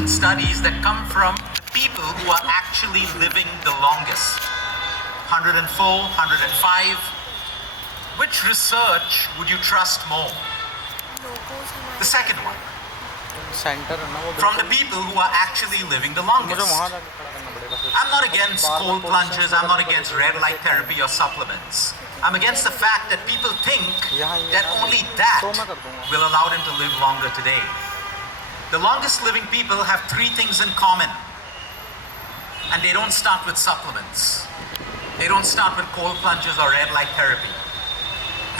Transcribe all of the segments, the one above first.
nutrition studies that come from people who are actually living the longest. 104, 105. Which research would you trust more? The second one. From the people who are actually living the longest. I'm not against cold plunges, I'm not against red light therapy or supplements. I'm against the fact that people think that only that will allow them to live longer today. The longest living people have three things in common. And they don't start with supplements. They don't start with cold plunges or red light therapy.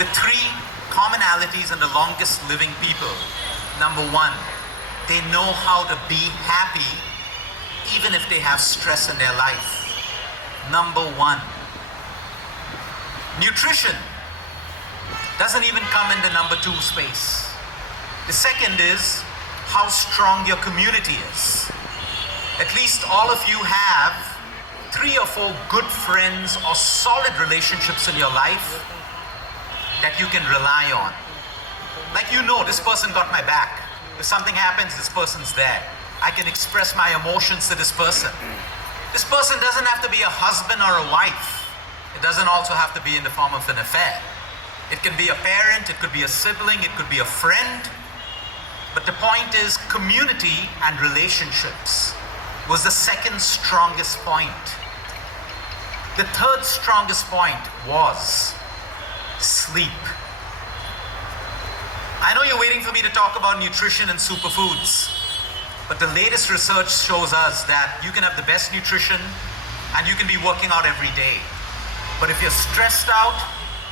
The three commonalities in the longest living people. Number one, they know how to be happy even if they have stress in their life. Number one. Nutrition doesn't even come in the number two space. The second is how strong your community is. At least all of you have 3 or 4 good friends or solid relationships in your life that you can rely on. Like, you know, this person got my back. If something happens, this person's there. I can express my emotions to this person. This person doesn't have to be a husband or a wife. It doesn't also have to be in the form of an affair. It can be a parent, it could be a sibling, it could be a friend. But the point is, community and relationships was the second strongest point. The third strongest point was sleep. I know you're waiting for me to talk about nutrition and superfoods, but the latest research shows us that you can have the best nutrition and you can be working out every day. But if you're stressed out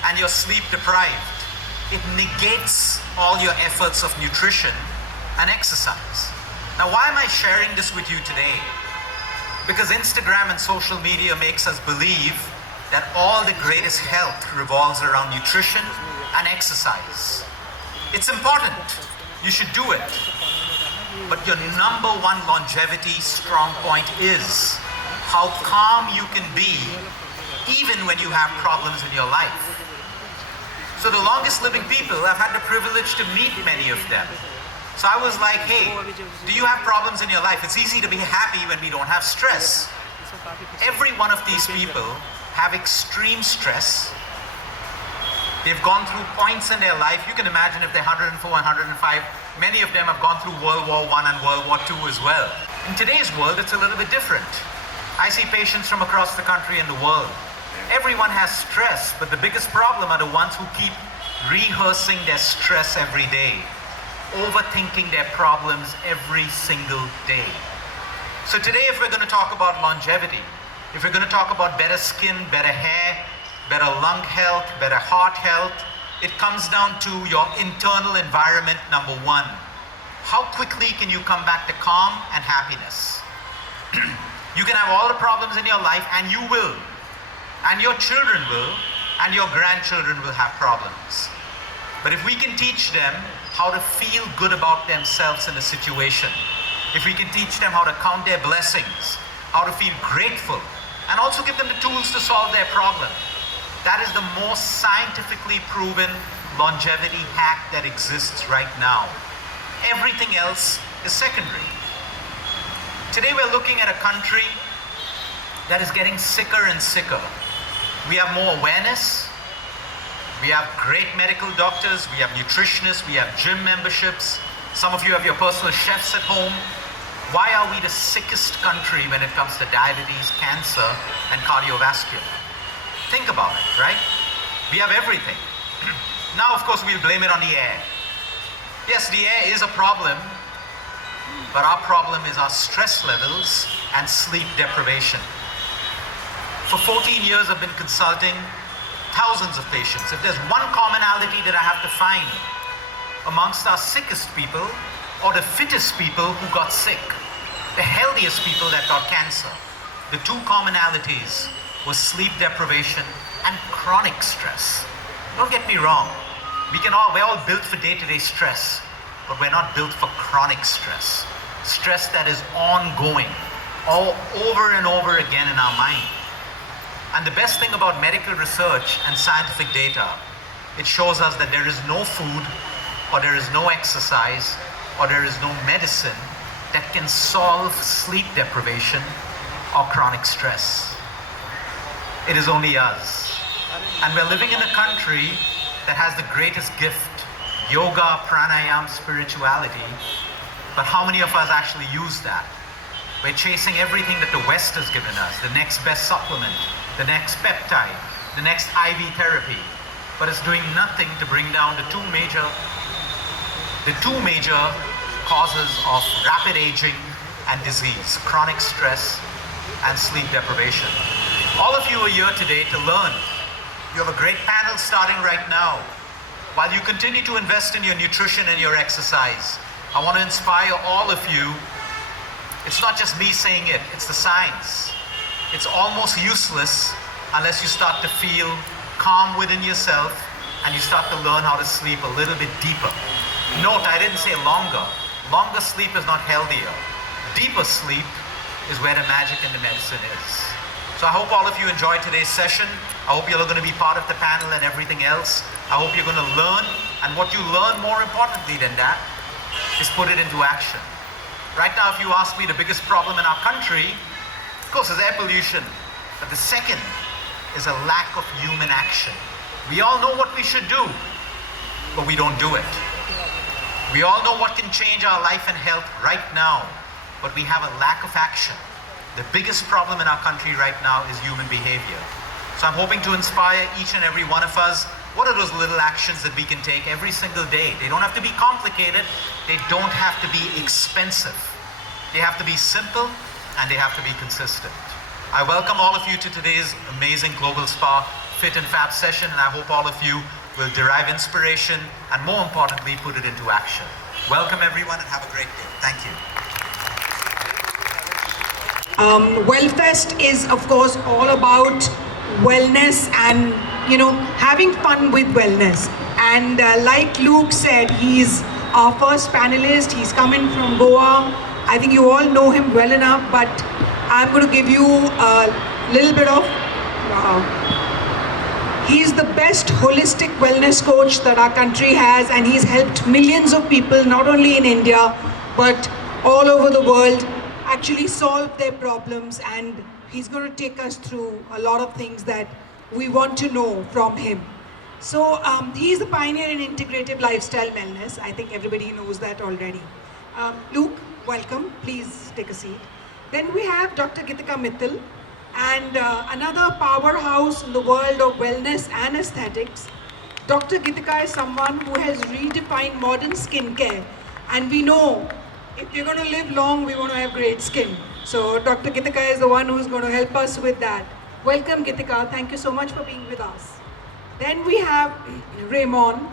and you're sleep deprived, it negates all your efforts of nutrition and exercise. Now, why am I sharing this with you today? Because Instagram and social media makes us believe that all the greatest health revolves around nutrition and exercise. It's important. You should do it. But your number one longevity strong point is how calm you can be even when you have problems in your life. So the longest living people, I've had the privilege to meet many of them. So I was like, hey, do you have problems in your life? It's easy to be happy when we don't have stress. Every one of these people have extreme stress. They've gone through points in their life. You can imagine if they're 104 and 105, many of them have gone through World War I and World War II as well. In today's world, it's a little bit different. I see patients from across the country and the world. Everyone has stress, but the biggest problem are the ones who keep rehearsing their stress every day, overthinking their problems every single day. So today, if we're going to talk about longevity, if we're going to talk about better skin, better hair, better lung health, better heart health, it comes down to your internal environment, number one. How quickly can you come back to calm and happiness? You can have all the problems in your life, and you will. And your children will, and your grandchildren will have problems. But if we can teach them how to feel good about themselves in a situation, if we can teach them how to count their blessings, how to feel grateful, and also give them the tools to solve their problem, that is the most scientifically proven longevity hack that exists right now. Everything else is secondary. Today we're looking at a country that is getting sicker and sicker. We have more awareness. We have great medical doctors. We have nutritionists. We have gym memberships. Some of you have your personal chefs at home. Why are we the sickest country when it comes to diabetes, cancer, and cardiovascular? Think about it, right? We have everything. Now, of course, we'll blame it on the air. Yes, the air is a problem, but our problem is our stress levels and sleep deprivation. For 14 years, I've been consulting thousands of patients. If there's one commonality that I have to find amongst our sickest people or the fittest people who got sick, the healthiest people that got cancer, the two commonalities were sleep deprivation and chronic stress. Don't get me wrong. We're all built for day-to-day stress, but we're not built for chronic stress. Stress that is ongoing, all over and over again in our mind. And the best thing about medical research and scientific data, it shows us that there is no food, or there is no exercise, or there is no medicine that can solve sleep deprivation or chronic stress. It is only us. And we're living in a country that has the greatest gift, yoga, pranayama, spirituality, but how many of us actually use that? We're chasing everything that the West has given us, the next best supplement, the next peptide, the next IV therapy, but it's doing nothing to bring down the two major causes of rapid aging and disease, chronic stress and sleep deprivation. All of you are here today to learn. You have a great panel starting right now. While you continue to invest in your nutrition and your exercise, I want to inspire all of you. It's not just me saying it, it's the science. It's almost useless unless you start to feel calm within yourself and you start to learn how to sleep a little bit deeper. Note, I didn't say longer. Longer sleep is not healthier. Deeper sleep is where the magic in the medicine is. So I hope all of you enjoyed today's session. I hope you're going to be part of the panel and everything else. I hope you're going to learn, and what you learn, more importantly than that, is put it into action. Right now, if you ask me, the biggest problem in our country, of course, is air pollution. But the second is a lack of human action. We all know what we should do, but we don't do it. We all know what can change our life and health right now, but we have a lack of action. The biggest problem in our country right now is human behavior. So I'm hoping to inspire each and every one of us. What are those little actions that we can take every single day? They don't have to be complicated. They don't have to be expensive. They have to be simple, and they have to be consistent. I welcome all of you to today's amazing GlobalSpa Fit and Fab session, and I hope all of you will derive inspiration and, more importantly, put it into action. Welcome everyone, and have a great day. Thank you. WELLFEST is, of course, all about wellness and, having fun with wellness. And like Luke said, he's our first panelist. He's coming from Goa. I think you all know him well enough, but I'm going to give you a little bit of... He's the best holistic wellness coach that our country has, and he's helped millions of people, not only in India, but all over the world, actually solve their problems. And he's going to take us through a lot of things that we want to know from him. So he's the pioneer in integrative lifestyle wellness. I think everybody knows that already. Luke, welcome. Please take a seat. Then we have Dr. Geetika Mittal, and another powerhouse in the world of wellness and aesthetics. Dr. Geetika is someone who has redefined modern skincare, and we know if you're going to live long, we want to have great skin. So Dr. Geetika is the one who's going to help us with that. Welcome, Geetika. Thank you so much for being with us. Then we have Ramon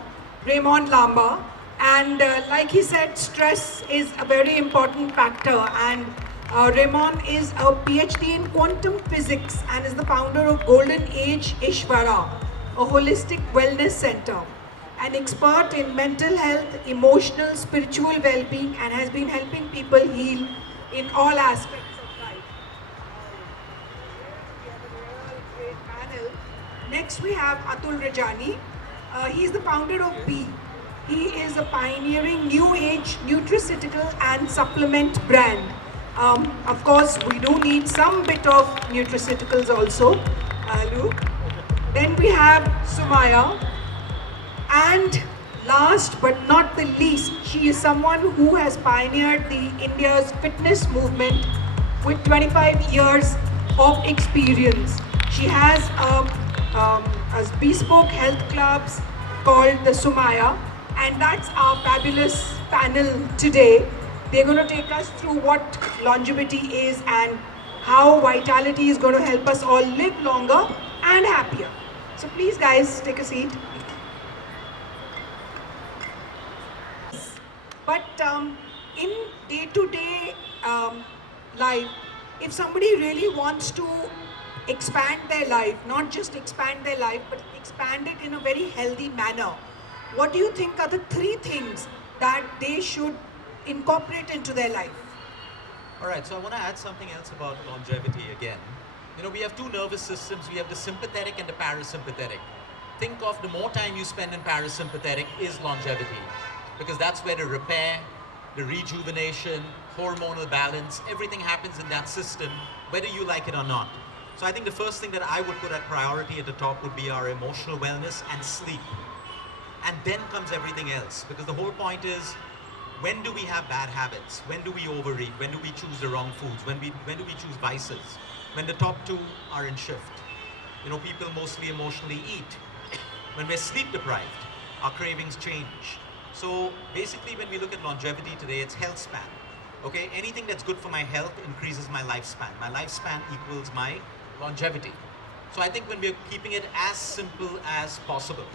Llamba, and like he said, stress is a very important factor, and Ramon is a PhD in quantum physics and is the founder of Golden Age Isvara, a holistic wellness center, an expert in mental health, emotional, spiritual well-being, and has been helping people heal in all aspects of life. We have a real great panel. Next we have Atul Rajani. He's the founder of B. He is a pioneering new age nutraceutical and supplement brand. Of course, we do need some bit of nutraceuticals also, Luke. Then we have Sumaya. And last but not the least, she is someone who has pioneered the India's fitness movement with 25 years of experience. She has a bespoke health clubs called the Sumaya, and that's our fabulous panel today. They're going to take us through what longevity is and how vitality is going to help us all live longer and happier. So please guys, take a seat. But in day-to-day life, if somebody really wants to expand their life, not just expand their life, but expand it in a very healthy manner, what do you think are the 3 things that they should incorporate into their life? All right, so I want to add something else about longevity again. We have 2 nervous systems. We have the sympathetic and the parasympathetic. Think of the more time you spend in parasympathetic is longevity, because that's where the repair, the rejuvenation, hormonal balance, everything happens in that system, whether you like it or not. So I think the first thing that I would put at priority at the top would be our emotional wellness and sleep. And then comes everything else, because the whole point is, when do we have bad habits? When do we overeat? When do we choose the wrong foods? When do we choose vices? When the top two are in shift. You know, people mostly emotionally eat. When we're sleep deprived, our cravings change. So basically when we look at longevity today, it's health span. Okay, anything that's good for my health increases my lifespan. My lifespan equals my longevity. So I think when we're keeping it as simple as possible,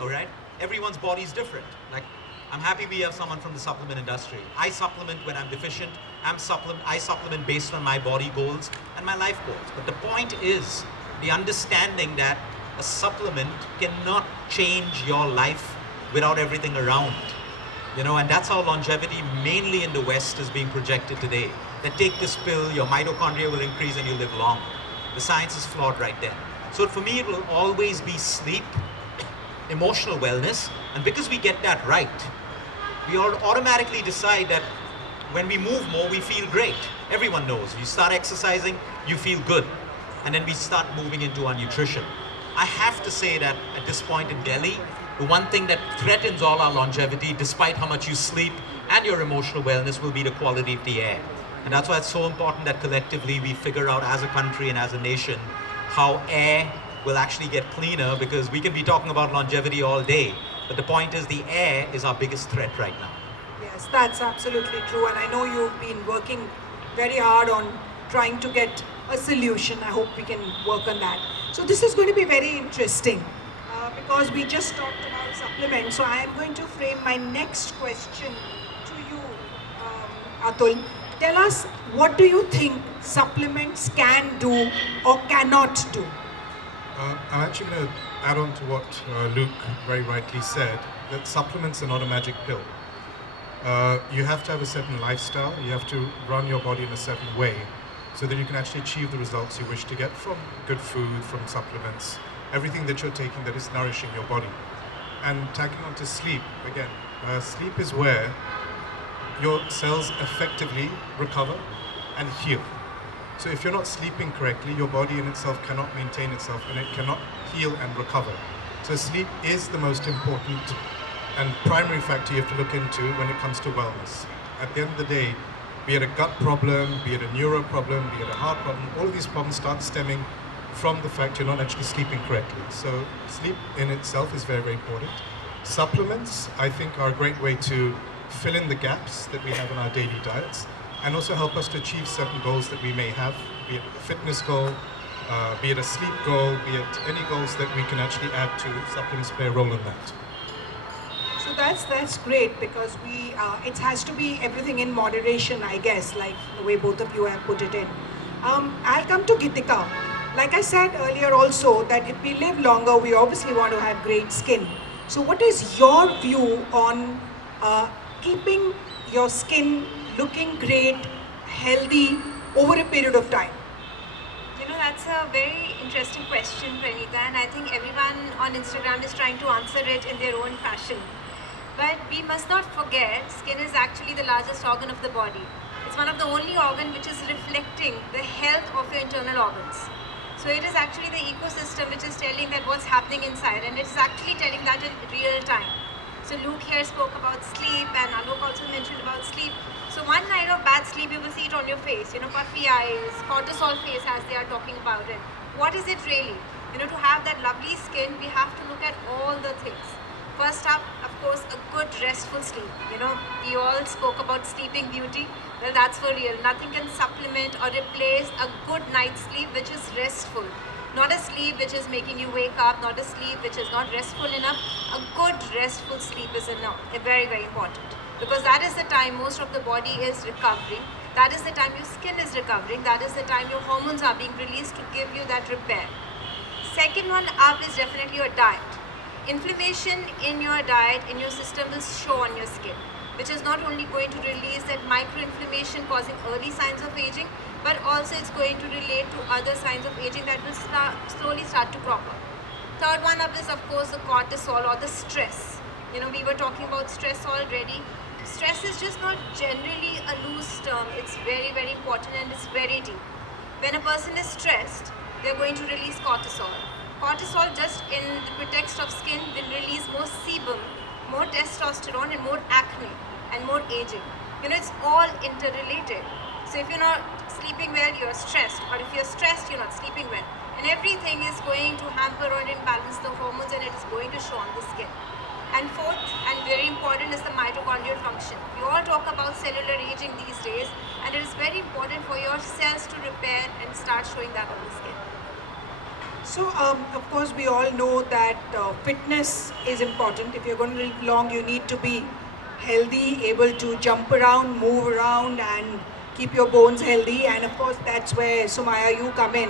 all right? Everyone's body is different. Like, I'm happy we have someone from the supplement industry. I supplement when I'm deficient. I supplement based on my body goals and my life goals. But the point is the understanding that a supplement cannot change your life without everything around. You know, and that's how longevity, mainly in the West, is being projected today. That take this pill, your mitochondria will increase and you live long. The science is flawed right there. So for me, it will always be sleep, emotional wellness, and because we get that right, we all automatically decide that when we move more, we feel great. Everyone knows. You start exercising, you feel good. And then we start moving into our nutrition. I have to say that at this point in Delhi, the one thing that threatens all our longevity, despite how much you sleep and your emotional wellness, will be the quality of the air. And that's why it's so important that collectively we figure out as a country and as a nation how air will actually get cleaner, because we can be talking about longevity all day, but the point is the air is our biggest threat right now. Yes, that's absolutely true, and I know you've been working very hard on trying to get a solution. I hope we can work on that. So this is going to be very interesting because we just talked about supplements. So I am going to frame my next question to you, Atul. Tell us, what do you think supplements can do or cannot do? I'm actually going to add on to what Luke very rightly said, that supplements are not a magic pill. You have to have a certain lifestyle, you have to run your body in a certain way so that you can actually achieve the results you wish to get from good food, from supplements, everything that you're taking that is nourishing your body. And tacking on to sleep, again, sleep is where your cells effectively recover and heal. So if you're not sleeping correctly, your body in itself cannot maintain itself and it cannot heal and recover. So sleep is the most important and primary factor you have to look into when it comes to wellness. At the end of the day, be it a gut problem, be it a neuro problem, be it a heart problem, all of these problems start stemming from the fact you're not actually sleeping correctly. So sleep in itself is very, very important. Supplements, I think, are a great way to fill in the gaps that we have in our daily diets, and also help us to achieve certain goals that we may have, be it a fitness goal, be it a sleep goal, be it any goals that we can actually add to supplements play a role in that. So that's great, because it has to be everything in moderation, I guess, like the way both of you have put it in. I'll come to Geetika. Like I said earlier also, that if we live longer, we obviously want to have great skin. So what is your view on keeping your skin looking great, healthy over a period of time? You know, that's a very interesting question, Parineeta, and I think everyone on Instagram is trying to answer it in their own fashion. But we must not forget, skin is actually the largest organ of the body. It's one of the only organ which is reflecting the health of your internal organs. So it is actually the ecosystem which is telling that what's happening inside, and it's actually telling that in real time. So Luke here spoke about sleep, and Alok also mentioned about sleep. So one night of bad sleep, you will see it on your face, you know, puffy eyes, cortisol face as they are talking about it. What is it really? You know, to have that lovely skin, we have to look at all the things. First up, of course, a good restful sleep. You know, we all spoke about sleeping beauty. Well, that's for real. Nothing can supplement or replace a good night's sleep which is restful. Not a sleep which is making you wake up, not a sleep which is not restful enough. A good restful sleep is enough, very, very important. Because that is the time most of the body is recovering. That is the time your skin is recovering. That is the time your hormones are being released to give you that repair. Second one up is definitely your diet. Inflammation in your diet, in your system, will show on your skin, which is not only going to release that microinflammation causing early signs of aging, but also it's going to relate to other signs of aging that will slowly start to crop up. Third one up is, of course, the cortisol or the stress. You know, we were talking about stress already. stress is just not generally a loose term. It's very, very important and it's very deep. When a person is stressed, they're going to release cortisol. Cortisol, just in the pretext of skin, will release more sebum, more testosterone, and more acne, and more aging. It's all interrelated. So if you're not sleeping well, you're stressed. Or if you're stressed, you're not sleeping well. And everything is going to hamper or imbalance the hormones, and it is going to show on the skin. And fourth, and very important, is the mitochondrial function. We all talk about cellular aging these days, and it is very important for your cells to repair and start showing that on the skin. So, of course, we all know that fitness is important. If you're going to live long, you need to be healthy, able to jump around, move around, and keep your bones healthy. And of course, that's where, Sumaya, you come in.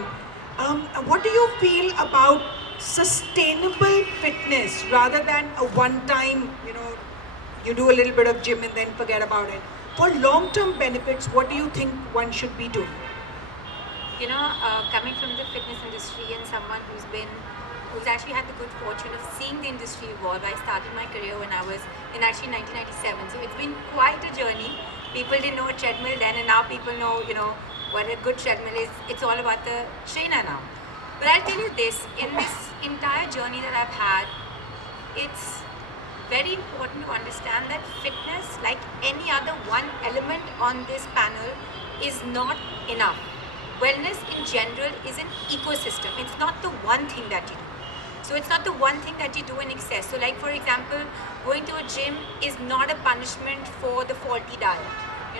What do you feel about sustainable fitness rather than a one-time, you do a little bit of gym and then forget about it? For long-term benefits, what do you think one should be doing? Coming from the fitness industry and someone who's actually had the good fortune of seeing the industry evolve. I started my career when I was in actually 1997, so it's been quite a journey. People didn't know a treadmill then, and now people know, what a good treadmill is. It's all about the trainer now. But I'll tell you this, in this entire journey that I've had, it's very important to understand that fitness, like any other one element on this panel, is not enough. Wellness in general is an ecosystem. It's not the one thing that you do. So it's not the one thing that you do in excess. So like, for example, going to a gym is not a punishment for the faulty diet.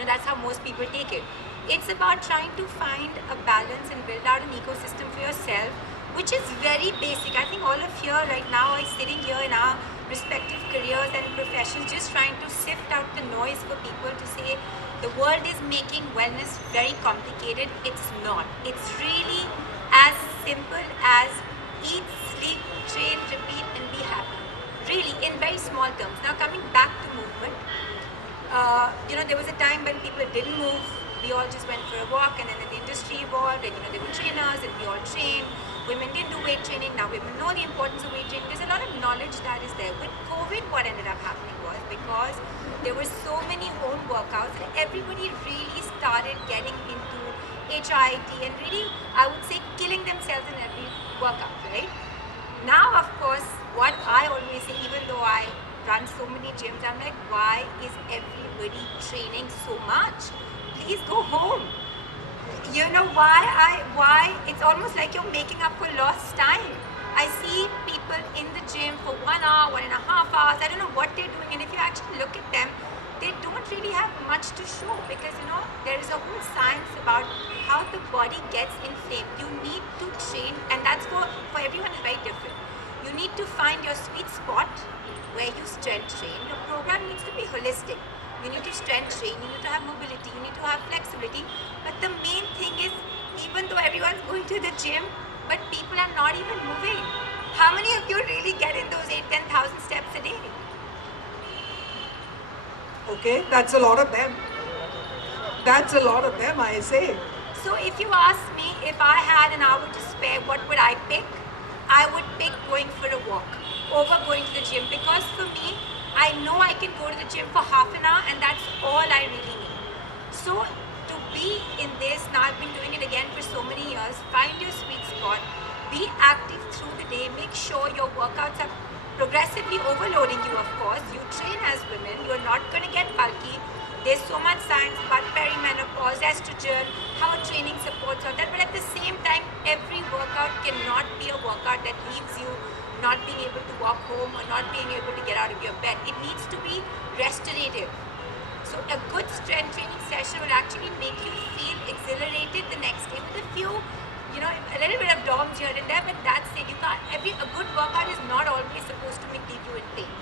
That's how most people take it. It's about trying to find a balance and build out an ecosystem for yourself, which is very basic. I think all of here right now are sitting here in our respective careers and professions, just trying to sift out the noise for people to say, the world is making wellness very complicated. It's not. It's really as simple as eat, sleep, train, repeat, and be happy. Really, in very small terms. Now, coming back to movement, there was a time when people didn't move. We all just went for a walk, and then the industry evolved, and there were trainers, and we all trained. Women didn't do weight training. Now women know the importance of weight training. There's a lot of knowledge that is there. With COVID, what ended up happening was, because there were so many home workouts, and everybody really started getting into HIIT and really, I would say, killing themselves in every workout, right? Now, of course, what I always say, even though I run so many gyms, I'm like, why is everybody training so much? Please go home. Why? It's almost like you're making up for lost time. I see people in the gym for 1 hour, 1.5 hours. I don't know what they're doing. And if you actually look at them, they don't really have much to show, because, there is a whole science about how the body gets inflamed. You need to train, and that's for everyone is very different. You need to find your sweet spot where you strength train. Your program needs to be holistic. You need to strength train, you need to have mobility, you need to have flexibility. But the main thing is, even though everyone's going to the gym, but people are not even moving. How many of you really get in those 8,000-10,000 steps a day? Okay, that's a lot of them. That's a lot of them, I say. So if you ask me, if I had an hour to spare, what would I pick? I would pick going for a walk over going to the gym, because for me, I know I can go to the gym for half an hour, and that's all I really need. So to be in this, now I've been doing it again for so many years, find your sweet spot, be active through the day, make sure your workouts are progressively overloading you, of course. You train as women, you're not going to get bulky. There's so much science about perimenopause, estrogen, how training supports all that, but at the same time, every workout cannot be a workout that leaves you not being able to walk home or not being able to get out of your bed. It needs to be restorative. So a good strength training session will actually make you feel exhilarated the next day with a few, a little bit of DOMs here and there, but that's it. A good workout is not always supposed to leave you in pain.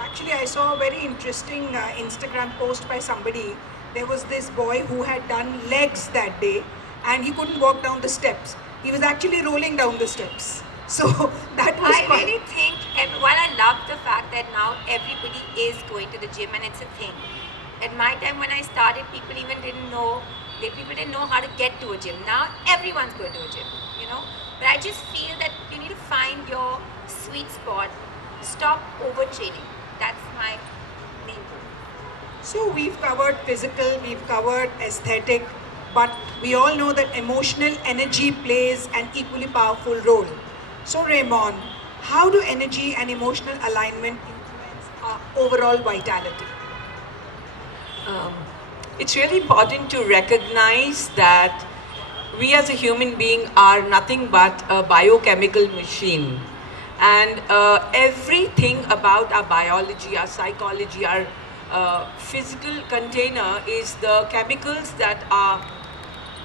Actually, I saw a very interesting Instagram post by somebody. There was this boy who had done legs that day, and he couldn't walk down the steps. He was actually rolling down the steps. So that was I really think, while I love the fact that now everybody is going to the gym and it's a thing. At my time when I started, people didn't know how to get to a gym. Now everyone's going to a gym, But I just feel that you need to find your sweet spot. Stop overtraining. That's my main goal. So we've covered physical, we've covered aesthetic, but we all know that emotional energy plays an equally powerful role. So Ramon, how do energy and emotional alignment influence our overall vitality? It's really important to recognize that we as a human being are nothing but a biochemical machine. And everything about our biology, our psychology, our physical container is the chemicals that our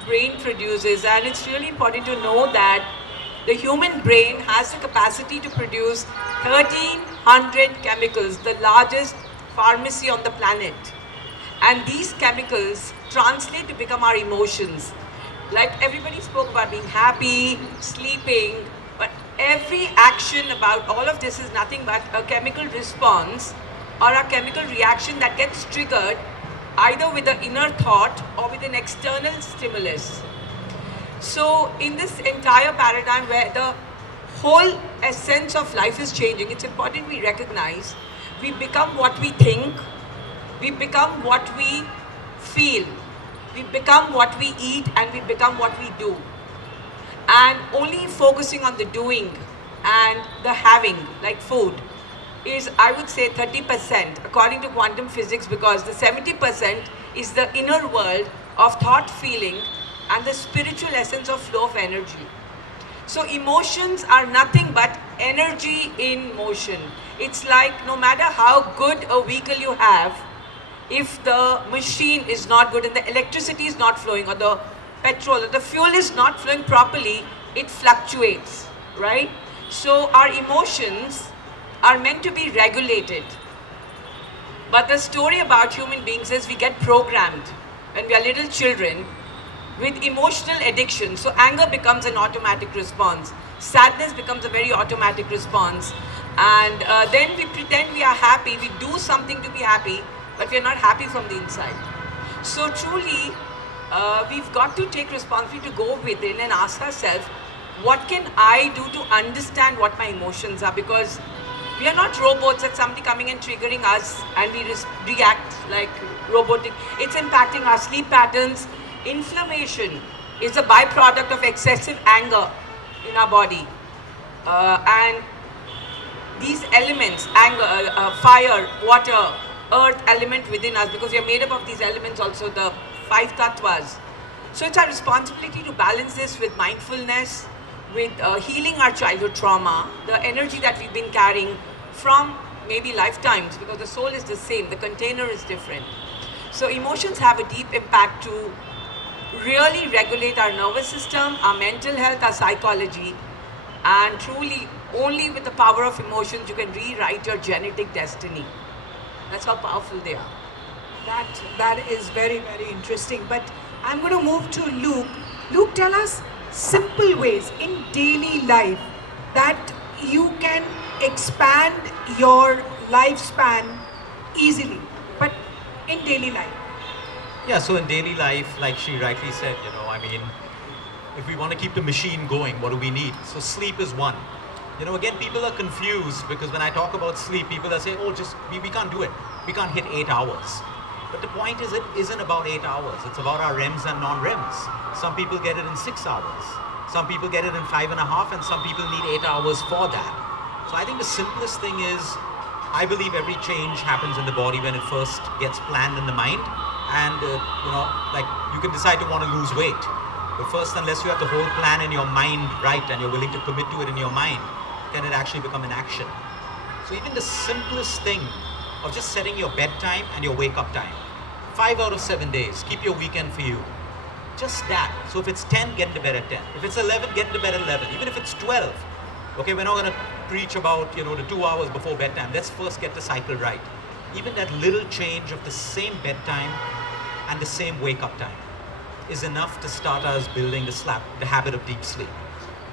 brain produces. And it's really important to know that the human brain has the capacity to produce 1,300 chemicals, the largest pharmacy on the planet. And these chemicals translate to become our emotions. Like everybody spoke about being happy, sleeping, but every action about all of this is nothing but a chemical response or a chemical reaction that gets triggered either with an inner thought or with an external stimulus. So in this entire paradigm where the whole essence of life is changing, it's important we recognize we become what we think, we become what we feel, we become what we eat, and we become what we do. And only focusing on the doing and the having, like food, is, I would say, 30% according to quantum physics, because the 70% is the inner world of thought, feeling, and the spiritual essence of flow of energy. So emotions are nothing but energy in motion. It's like no matter how good a vehicle you have, if the machine is not good and the electricity is not flowing, or the petrol or the fuel is not flowing properly, it fluctuates, right? So our emotions are meant to be regulated. But the story about human beings is we get programmed when we are little children with emotional addiction. So anger becomes an automatic response. Sadness becomes a very automatic response. And then we pretend we are happy, we do something to be happy, but we are not happy from the inside. So truly, we've got to take responsibility to go within and ask ourselves, what can I do to understand what my emotions are? Because we are not robots that somebody coming and triggering us and we react like robotic. It's impacting our sleep patterns. Inflammation is a byproduct of excessive anger in our body. And these elements, anger, fire, water, earth element within us, because we are made up of these elements also, the 5 tattvas. So it's our responsibility to balance this with mindfulness, with healing our childhood trauma, the energy that we've been carrying from maybe lifetimes, because the soul is the same, the container is different. So emotions have a deep impact to really regulate our nervous system, our mental health, our psychology, and truly only with the power of emotions you can rewrite your genetic destiny. That's how powerful they are. That is very, very interesting. But I'm going to move to Luke. Luke, tell us simple ways in daily life that you can expand your lifespan easily, but in daily life. Yeah, so in daily life, like she rightly said, if we want to keep the machine going, what do we need? So sleep is one. Again, people are confused because when I talk about sleep, people are saying, we can't do it. We can't hit 8 hours. But the point is, it isn't about 8 hours. It's about our REMs and non-REMs. Some people get it in 6 hours. Some people get it in 5.5, and some people need 8 hours for that. So I think the simplest thing is, I believe every change happens in the body when it first gets planned in the mind. And, you can decide to want to lose weight. But first, unless you have the whole plan in your mind right and you're willing to commit to it in your mind, can it actually become an action? So even the simplest thing of just setting your bedtime and your wake-up time. 5 out of 7 days, keep your weekend for you. Just that. So if it's 10, get into bed at 10. If it's 11, get into bed at 11. Even if it's 12. Okay, we're not going to preach about, the 2 hours before bedtime. Let's first get the cycle right. Even that little change of the same bedtime and the same wake-up time is enough to start us building the habit of deep sleep.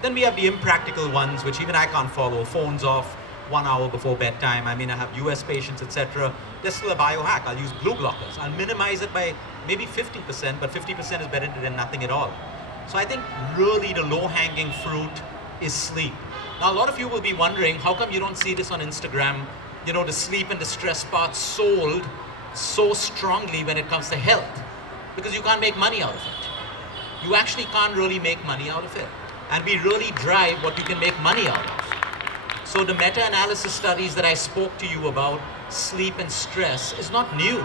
Then we have the impractical ones, which even I can't follow. Phones off 1 hour before bedtime. I have US patients, etc. There's still a biohack. I'll use blue blockers. I'll minimize it by maybe 50%, but 50% is better than nothing at all. So I think really the low-hanging fruit is sleep. Now, a lot of you will be wondering, how come you don't see this on Instagram? The sleep and the stress part sold so strongly when it comes to health, because you can't make money out of it. You actually can't really make money out of it. And we really drive what you can make money out of. So the meta-analysis studies that I spoke to you about, sleep and stress, is not new.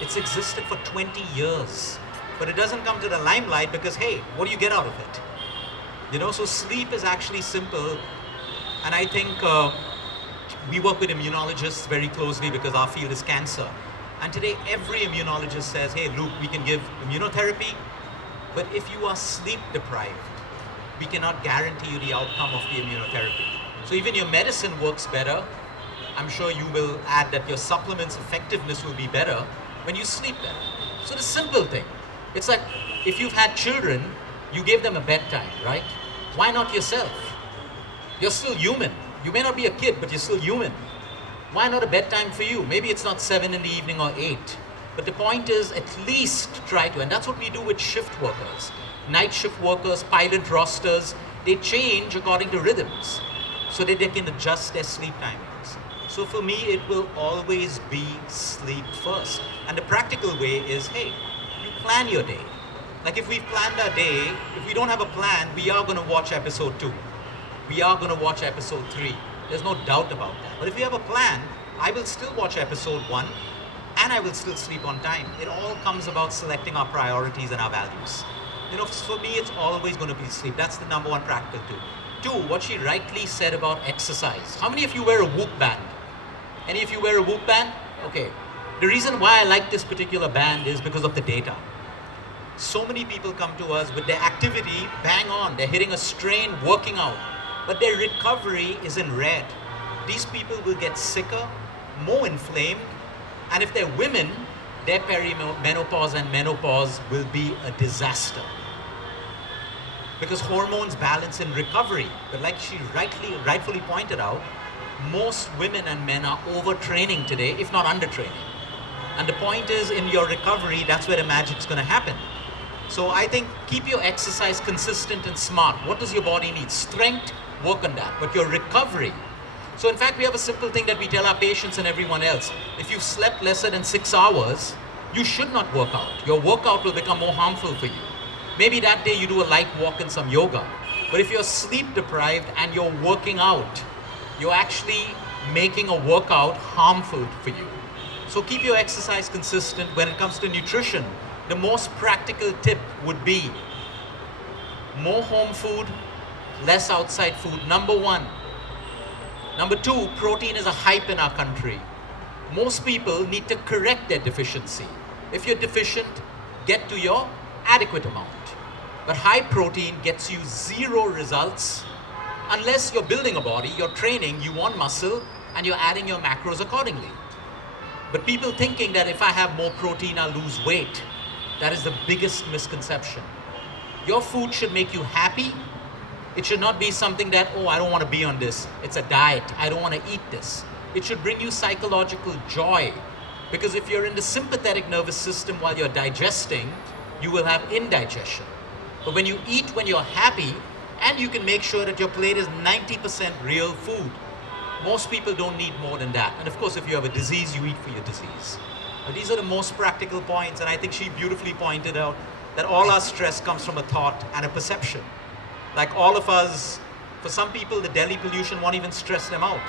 It's existed for 20 years. But it doesn't come to the limelight because, hey, what do you get out of it? You know, so sleep is actually simple. And I think we work with immunologists very closely because our field is cancer. And today every immunologist says, hey, Luke, we can give immunotherapy, but if you are sleep deprived, we cannot guarantee you the outcome of the immunotherapy. So even your medicine works better. I'm sure you will add that your supplements effectiveness will be better when you sleep better. So the simple thing, it's like if you've had children, you gave them a bedtime, right? Why not yourself? You're still human. You may not be a kid, but you're still human. Why not a bedtime for you? Maybe it's not 7 in the evening or 8. But the point is at least try to, and that's what we do with shift workers. Night shift workers, pilot rosters, they change according to rhythms so that they can adjust their sleep timings. So for me, it will always be sleep first. And the practical way is, hey, you plan your day. Like if we've planned our day, if we don't have a plan, we are going to watch episode 2. We are going to watch episode 3. There's no doubt about that. But if we have a plan, I will still watch episode 1 and I will still sleep on time. It all comes about selecting our priorities and our values. You know, for me, it's always going to be sleep. That's the number one practical tool. 2, what she rightly said about exercise. How many of you wear a Whoop band? Any of you wear a Whoop band? Okay. The reason why I like this particular band is because of the data. So many people come to us with their activity bang on. They're hitting a strain, working out. But their recovery is in red. These people will get sicker, more inflamed, and if they're women, their perimenopause and menopause will be a disaster. Because hormones balance in recovery. But like she rightfully pointed out, most women and men are overtraining today, if not undertraining. And the point is, in your recovery, that's where the magic's going to happen. So I think keep your exercise consistent and smart. What does your body need? Strength, work on that. But your recovery. So in fact, we have a simple thing that we tell our patients and everyone else. If you've slept lesser than 6 hours, you should not work out. Your workout will become more harmful for you. Maybe that day you do a light walk and some yoga. But if you're sleep deprived and you're working out, you're actually making a workout harmful for you. So keep your exercise consistent. When it comes to nutrition, the most practical tip would be more home food, less outside food, number 1. Number 2, protein is a hype in our country. Most people need to correct their deficiency. If you're deficient, get to your adequate amount. But high protein gets you 0 results unless you're building a body, you're training, you want muscle, and you're adding your macros accordingly. But people thinking that if I have more protein, I'll lose weight, that is the biggest misconception. Your food should make you happy. It should not be something that, oh, I don't want to be on this. It's a diet. I don't want to eat this. It should bring you psychological joy. Because if you're in the sympathetic nervous system while you're digesting, you will have indigestion. But when you eat when you're happy, and you can make sure that your plate is 90% real food, most people don't need more than that. And of course, if you have a disease, you eat for your disease. But these are the most practical points. And I think she beautifully pointed out that all our stress comes from a thought and a perception. Like all of us, for some people, the Delhi pollution won't even stress them out.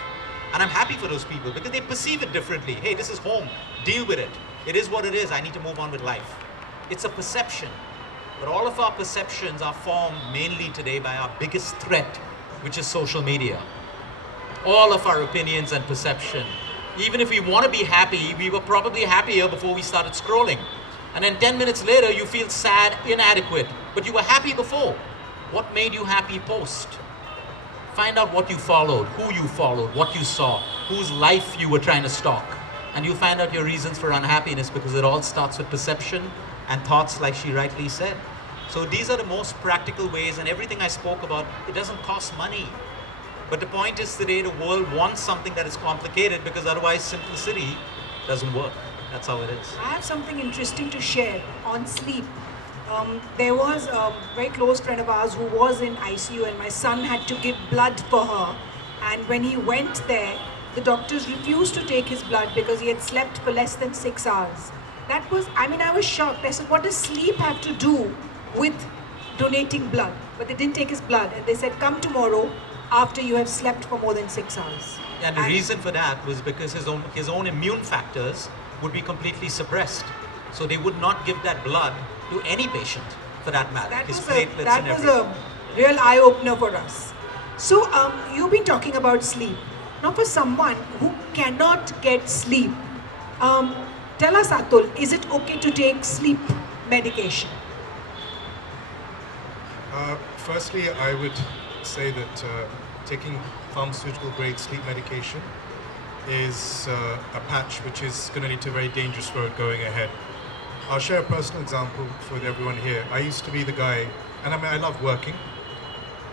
And I'm happy for those people because they perceive it differently. Hey, this is home. Deal with it. It is what it is. I need to move on with life. It's a perception. But all of our perceptions are formed mainly today by our biggest threat, which is social media. All of our opinions and perception. Even if we want to be happy, we were probably happier before we started scrolling. And then 10 minutes later, you feel sad, inadequate. But you were happy before. What made you happy post? Find out what you followed, who you followed, what you saw, whose life you were trying to stalk. And you'll find out your reasons for unhappiness because it all starts with perception and thoughts, like she rightly said. So these are the most practical ways, and everything I spoke about, it doesn't cost money. But the point is today the world wants something that is complicated because otherwise simplicity doesn't work. That's how it is. I have something interesting to share on sleep. There was a very close friend of ours who was in ICU and my son had to give blood for her. And when he went there, the doctors refused to take his blood because he had slept for less than 6 hours. That was, I mean, I was shocked. I said, what does sleep have to do with donating blood? But they didn't take his blood, and they said, come tomorrow after you have slept for more than 6 hours. And the reason for that was because his own immune factors would be completely suppressed. So they would not give that blood to any patient, for that matter. That His was platelets and everything. a real eye-opener for us. So you've been talking about sleep. Now for someone who cannot get sleep, tell us, Atul, is it okay to take sleep medication? Firstly, I would say that taking pharmaceutical grade sleep medication is a patch which is going to lead to a very dangerous road going ahead. I'll share a personal example with everyone here. I used to be the guy, and I love working.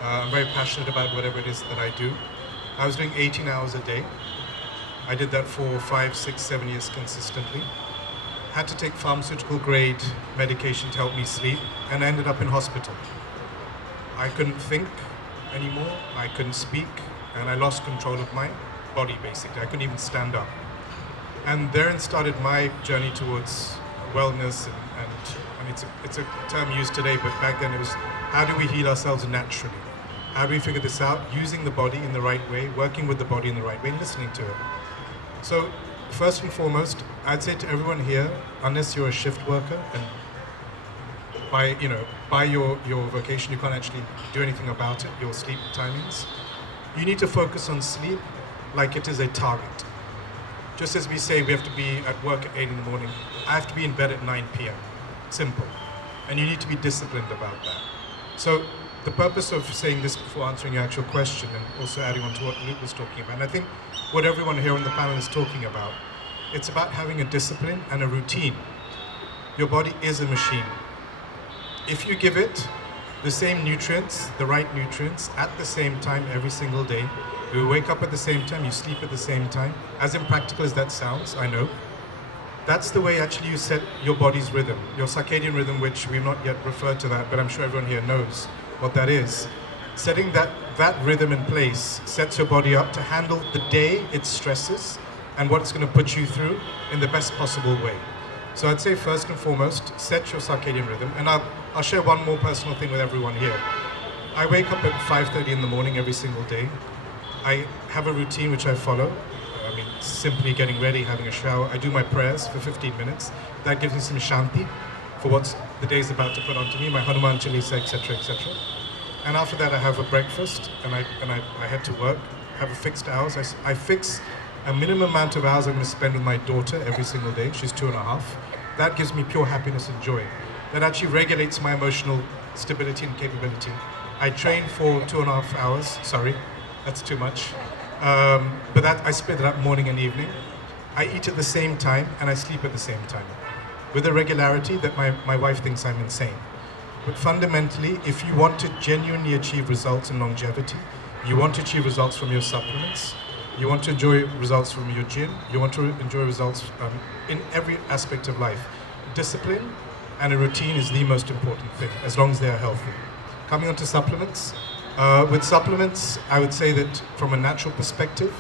I'm very passionate about whatever it is that I do. I was doing 18 hours a day. I did that for 5, 6, 7 years consistently. Had to take pharmaceutical grade medication to help me sleep, and I ended up in hospital. I couldn't think anymore, I couldn't speak, and I lost control of my body basically. I couldn't even stand up. And therein started my journey towards wellness, and I mean, it's a term used today, but back then it was, how do we heal ourselves naturally? How do we figure this out? Using the body in the right way, working with the body in the right way, and listening to it. So, first and foremost, I'd say to everyone here, unless you're a shift worker, and by your vocation, you can't actually do anything about it, your sleep timings, you need to focus on sleep like it is a target. Just as we say we have to be at work at 8 in the morning, I have to be in bed at 9 p.m. Simple. And you need to be disciplined about that. So the purpose of saying this before answering your actual question, and also adding on to what Luke was talking about, and I think what everyone here on the panel is talking about, it's about having a discipline and a routine. Your body is a machine. If you give it the same nutrients, the right nutrients, at the same time every single day, you wake up at the same time, you sleep at the same time, as impractical as that sounds, I know, that's the way actually you set your body's rhythm, your circadian rhythm, which we've not yet referred to that, but I'm sure everyone here knows what that is. Setting that rhythm in place sets your body up to handle the day, its stresses, and what it's going to put you through in the best possible way. So I'd say first and foremost, set your circadian rhythm, and I'll share one more personal thing with everyone here. I wake up at 5:30 in the morning every single day. I have a routine which I follow. I mean, simply getting ready, having a shower. I do my prayers for 15 minutes. That gives me some shanti for what the day is about to put onto me, my Hanuman Chalisa, etc., etc. And after that, I have a breakfast, and I head to work. Have a fixed hours. I fix a minimum amount of hours I'm going to spend with my daughter every single day. She's 2.5. That gives me pure happiness and joy. That actually regulates my emotional stability and capability. I train for 2.5 hours. Sorry, that's too much. But that I split it up morning and evening. I eat at the same time and I sleep at the same time, with a regularity that my wife thinks I'm insane. But fundamentally, if you want to genuinely achieve results in longevity, you want to achieve results from your supplements, you want to enjoy results from your gym, you want to enjoy results in every aspect of life. Discipline and a routine is the most important thing, as long as they are healthy. Coming on to supplements. With supplements, I would say that from a natural perspective,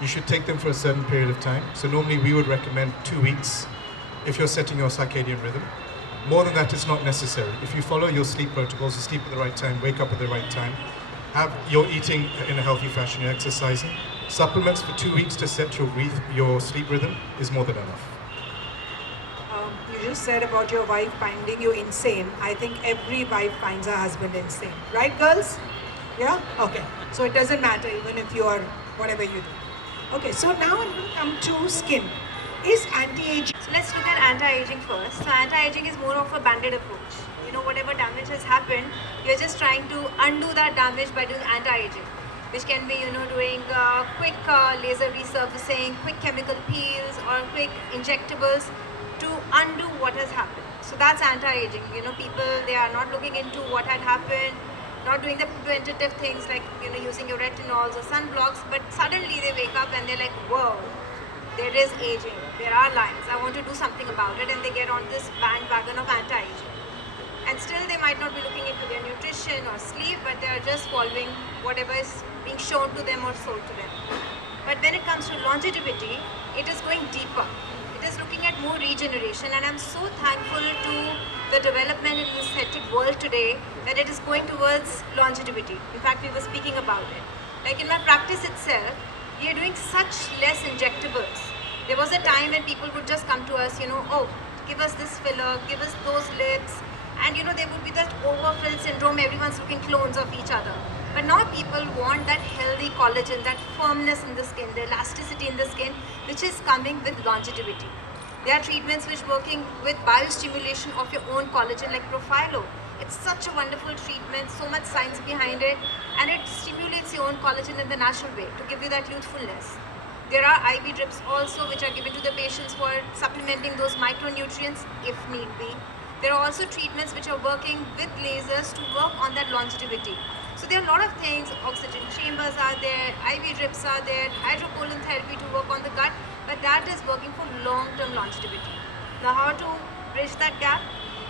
you should take them for a certain period of time. So normally we would recommend 2 weeks if you're setting your circadian rhythm. More than that is not necessary. If you follow your sleep protocols, you sleep at the right time, wake up at the right time, you're eating in a healthy fashion, you're exercising, supplements for 2 weeks to set your sleep rhythm is more than enough. You just said about your wife finding you insane. I think every wife finds her husband insane. Right, girls? Yeah? Okay. So it doesn't matter even if you are whatever you do. Okay, so now we'll come to skin. Is anti-aging... So let's look at anti-aging first. So anti-aging is more of a band-aid approach. You know, whatever damage has happened, you're just trying to undo that damage by doing anti-aging, which can be, doing quick laser resurfacing, quick chemical peels, or quick injectables to undo what has happened. So that's anti-aging. People, they are not looking into what had happened, not doing the preventative things like, using your retinols or sunblocks, but suddenly they wake up and they're like, whoa, there is aging, there are lines, I want to do something about it, and they get on this bandwagon of anti-aging. And still they might not be looking into their nutrition or sleep, but they are just following whatever is being shown to them or sold to them. But when it comes to longevity, it is going deeper. It is looking at more regeneration, and I'm so thankful to the development in the aesthetic world today that it is going towards longevity. In fact, we were speaking about it. Like in my practice itself, we are doing such less injectables. There was a time when people would just come to us, oh, give us this filler, give us those lips, and there would be that overfill syndrome, everyone's looking clones of each other. But now people want that healthy collagen, that firmness in the skin, the elasticity in the skin, which is coming with longevity. There are treatments which working with biostimulation of your own collagen like Profilo. It's such a wonderful treatment, so much science behind it, and it stimulates your own collagen in the natural way to give you that youthfulness. There are IV drips also which are given to the patients for supplementing those micronutrients if need be. There are also treatments which are working with lasers to work on that longevity. So there are a lot of things, oxygen chambers are there, IV drips are there, hydrocolon therapy to work on the gut, but that is working for long-term longevity. Now how to bridge that gap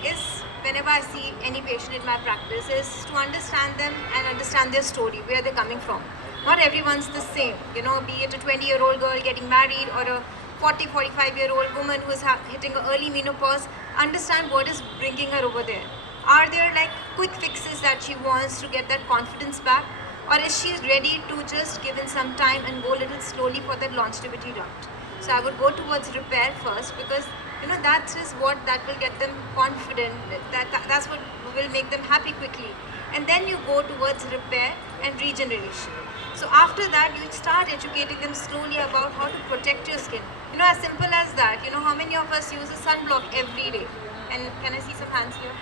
is, whenever I see any patient in my practice, is to understand them and understand their story, where they're coming from. Not everyone's the same, be it a 20-year-old girl getting married or a 45-year-old woman who is hitting an early menopause. Understand what is bringing her over there. Are there like quick fixes that she wants to get that confidence back, or is she ready to just give in some time and go a little slowly for that longevity route? So I would go towards repair first, because that is what that will get them confident, that's what will make them happy quickly, and then you go towards repair and regeneration. So after that, you start educating them slowly about how to protect your skin. As simple as that. How many of us use a sunblock every day? And can I see some hands here?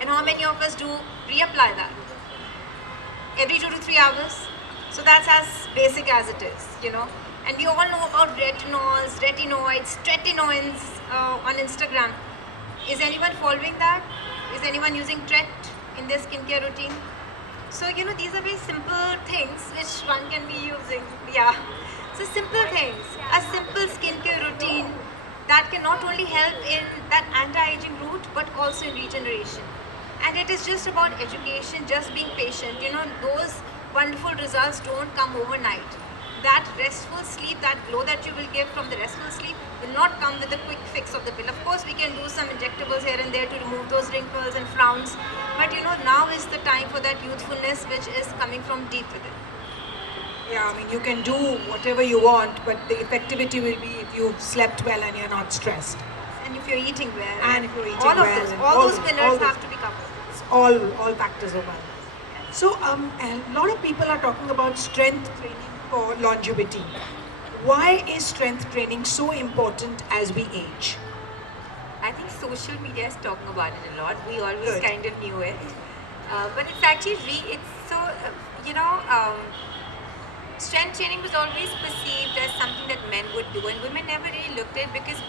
And how many of us do reapply that? Every 2 to 3 hours? So that's as basic as it is, And we all know about retinols, retinoids, tretinoins on Instagram. Is anyone following that? Is anyone using Tret in their skincare routine? So, these are very simple things which one can be using. Yeah. So simple things. A simple skincare routine that can not only help in that anti-aging route, but also in regeneration. And it is just about education, just being patient. Those wonderful results don't come overnight. That restful sleep, that glow that you will get from the restful sleep will not come with a quick fix of the pill. Of course, we can do some injectables here and there to remove those wrinkles and frowns. But now is the time for that youthfulness which is coming from deep within. Yeah, you can do whatever you want, but the effectivity will be if you've slept well and you're not stressed. And if you're eating well. And if you're eating all well. All those pillars have to be covered. All factors are well. So a lot of people are talking about strength training for longevity. Why is strength training so important as we age? I think social media is talking about it a lot. We always kind of knew it. But it's actually, strength training was always perceived as something that men would do, and women never really looked at it, because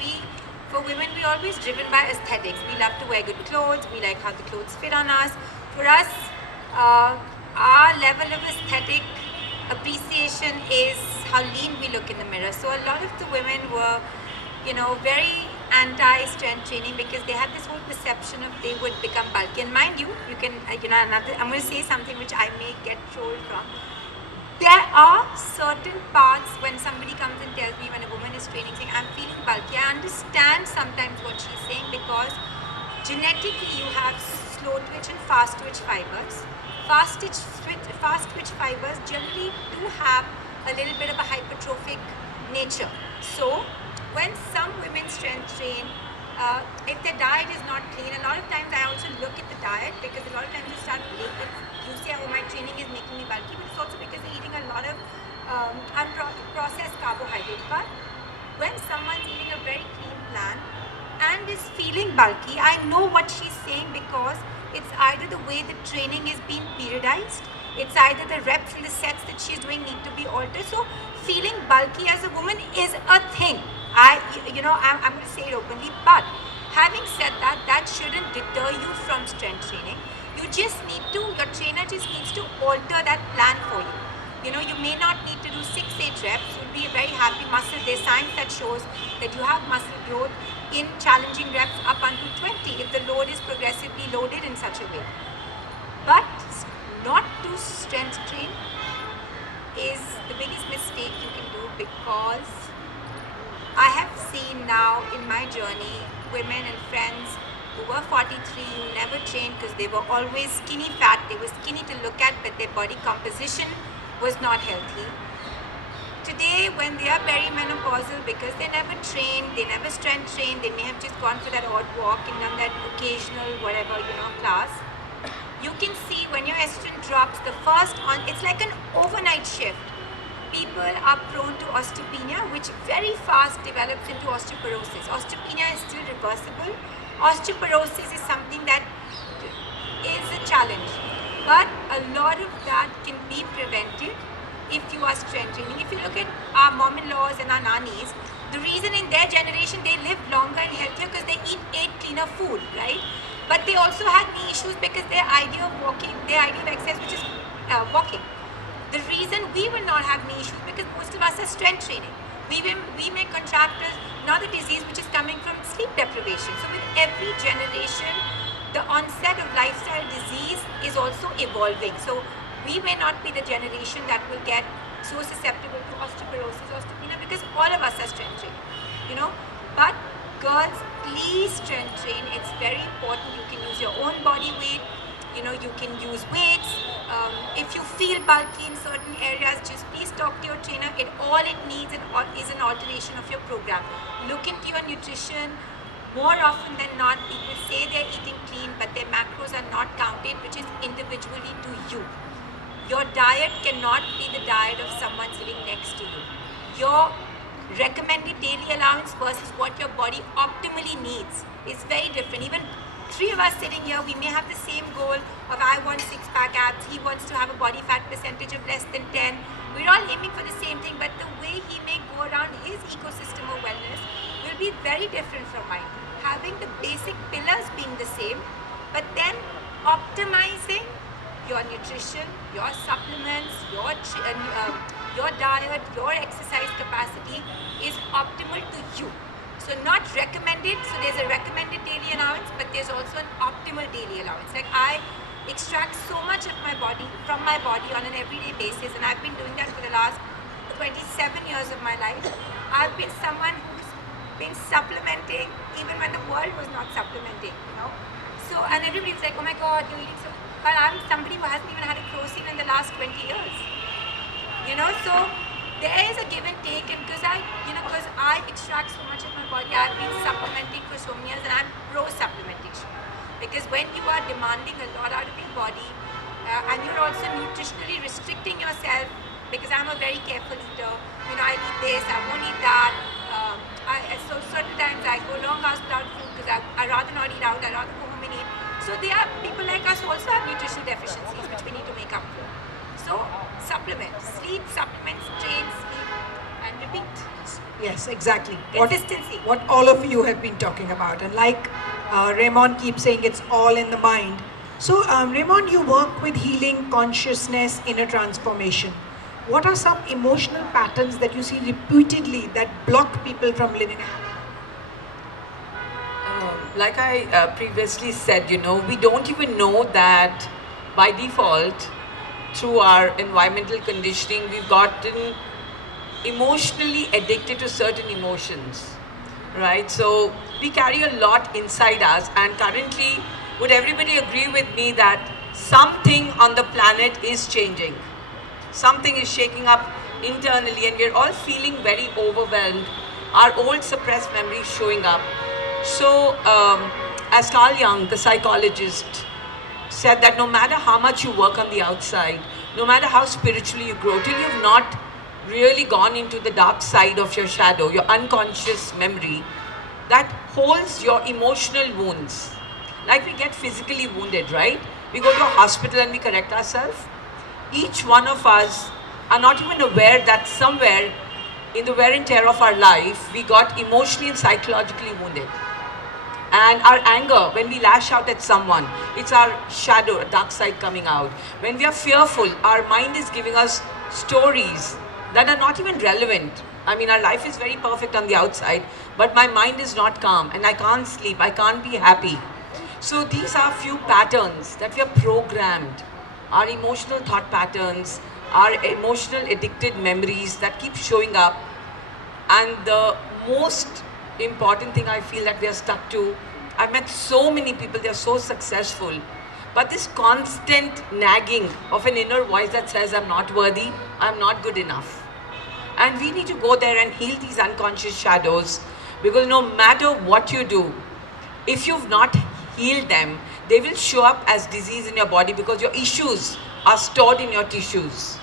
for women, we're always driven by aesthetics. We love to wear good clothes, we like how the clothes fit on us. For us, our level of aesthetic appreciation is how lean we look in the mirror. So a lot of the women were, very anti-strength training, because they had this whole perception of they would become bulky. And mind you, you can, I'm going to say something which I may get trolled from. There are certain parts when somebody comes and tells me, when a woman is training, saying, I'm feeling bulky, I understand sometimes what she's saying, because genetically you have slow twitch and fast twitch fibers. Fast twitch fibers generally do have a little bit of a hypertrophic nature. So when some women strength train, if their diet is not clean, a lot of times I also look at the diet, because a lot of times you start you say, oh, my training is making me bulky, but it's also because they're eating a lot of unprocessed carbohydrate. But when someone's eating a very clean plan and is feeling bulky, I know what she's saying, because it's either the way the training is being periodized, it's either the reps and the sets that she's doing need to be altered. So feeling bulky as a woman is a thing. I'm going to say it openly, but having said that, that shouldn't deter you from strength training. You just need to, your trainer just needs to alter that plan for you. You may not need to do 6-8 reps. You'll be very happy muscle. There's science that shows that you have muscle growth in challenging reps up until 20 if the load is progressively loaded in such a way. But not to strength train is the biggest mistake you can do, because I have seen now in my journey women and friends who were 43, who never trained because they were always skinny fat. They were skinny to look at, but their body composition was not healthy. Today, when they are perimenopausal, because they never trained, they never strength trained, they may have just gone for that odd walk and done that occasional whatever, class. You can see when your estrogen drops, it's like an overnight shift. People are prone to osteopenia, which very fast develops into osteoporosis. Osteopenia is still reversible. Osteoporosis is something that is a challenge, but a lot of that can be prevented if you are strength training. If you look at our mom-in-laws and our nannies, the reason in their generation they lived longer and healthier because they ate cleaner food, right? But they also had knee issues because their idea of exercise, which is walking. The reason we will not have knee issues because most of us are strength training. We may contract another disease which is coming from sleep deprivation. So with every generation, the onset of lifestyle disease is also evolving. So we may not be the generation that will get so susceptible to osteoporosis, osteopenia, because all of us are strength trained, But girls, please strength train. It's very important. You can use your own body weight. You can use weights. If you feel bulky in certain areas, just please talk to your trainer. All it needs is an alteration of your program. Look into your nutrition. More often than not, people say they're eating clean, but their macros are not counted, which is individually to you. Your diet cannot be the diet of someone sitting next to you. Your recommended daily allowance versus what your body optimally needs is very different. Even three of us sitting here, we may have the same goal of I want six-pack abs, he wants to have a body fat percentage of less than 10. We're all aiming for the same thing, but the way he may go around his ecosystem of wellness will be very different from mine. Having the basic pillars being the same, but then optimizing your nutrition, your supplements, your diet, your exercise capacity is optimal to you. So not recommended, so there's a recommended daily allowance, but there's also an optimal daily allowance. Like I extract so much of from my body on an everyday basis, and I've been doing that for the last 27 years of my life. I've been someone who's been supplementing even when the world was not supplementing, So, and everybody's like, oh my God, you're eating so. But I'm somebody who hasn't even had a crocin in the last 20 years. So there is a give and take, and because I extract so much of my body, I've been supplementing for so many years, and I'm pro supplementation. Because when you are demanding a lot out of your body, and you're also nutritionally restricting yourself, because I'm a very careful eater, I eat this, I won't eat that. So certain times I go long hours without food because I rather not eat out, I rather go home and eat. So there are people like us who also have nutritional deficiencies which we need to make up for. So supplements, sleep, supplements, train, sleep, and repeat. Yes, exactly. Consistency. What all of you have been talking about. And like Ramon keeps saying, it's all in the mind. So Ramon, you work with healing, consciousness, inner transformation. What are some emotional patterns that you see repeatedly that block people from living a happy life? Like I previously said, we don't even know that by default, through our environmental conditioning, we've gotten emotionally addicted to certain emotions, right? So we carry a lot inside us, and currently, would everybody agree with me that something on the planet is changing? Something is shaking up internally, and we're all feeling very overwhelmed. Our old suppressed memories showing up. So, as Carl Jung, the psychologist, said that no matter how much you work on the outside, no matter how spiritually you grow, till you've not really gone into the dark side of your shadow, your unconscious memory, that holds your emotional wounds. Like we get physically wounded, right? We go to a hospital and we correct ourselves. Each one of us are not even aware that somewhere in the wear and tear of our life, we got emotionally and psychologically wounded. And our anger, when we lash out at someone, it's our shadow, a dark side coming out. When we are fearful, our mind is giving us stories that are not even relevant. I mean, our life is very perfect on the outside, but my mind is not calm and I can't sleep, I can't be happy. So these are few patterns that we are programmed. Our emotional thought patterns, are emotional addicted memories that keep showing up. And the most important thing I feel that we are stuck to, I've met so many people, they're so successful, but this constant nagging of an inner voice that says, I'm not worthy, I'm not good enough. And we need to go there and heal these unconscious shadows, because no matter what you do, if you've not healed them, they will show up as disease in your body, because your issues are stored in your tissues.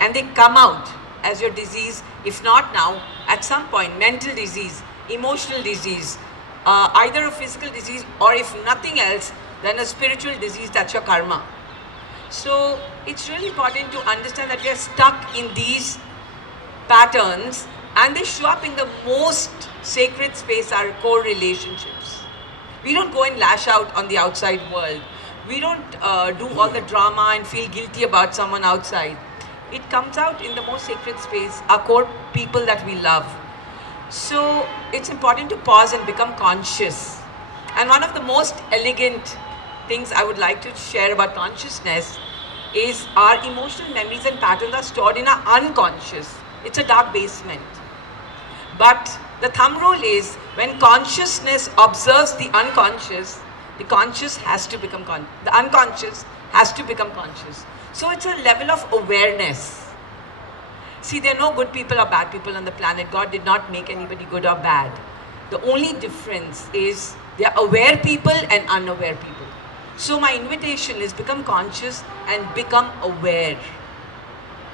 And they come out as your disease, if not now, at some point, mental disease, emotional disease, either a physical disease, or if nothing else, then a spiritual disease, that's your karma. So it's really important to understand that we are stuck in these patterns, and they show up in the most sacred space, our core relationships. We don't go and lash out on the outside world. We don't do all the drama and feel guilty about someone outside. It comes out in the most sacred space, our core people that we love. So it's important to pause and become conscious. And one of the most elegant things I would like to share about consciousness is our emotional memories and patterns are stored in our unconscious. It's a dark basement. But the thumb rule is, when consciousness observes the unconscious, the conscious has to become the unconscious has to become conscious. So it's a level of awareness. See, there are no good people or bad people on the planet. God did not make anybody good or bad. The only difference is there are aware people and unaware people. So my invitation is become conscious and become aware.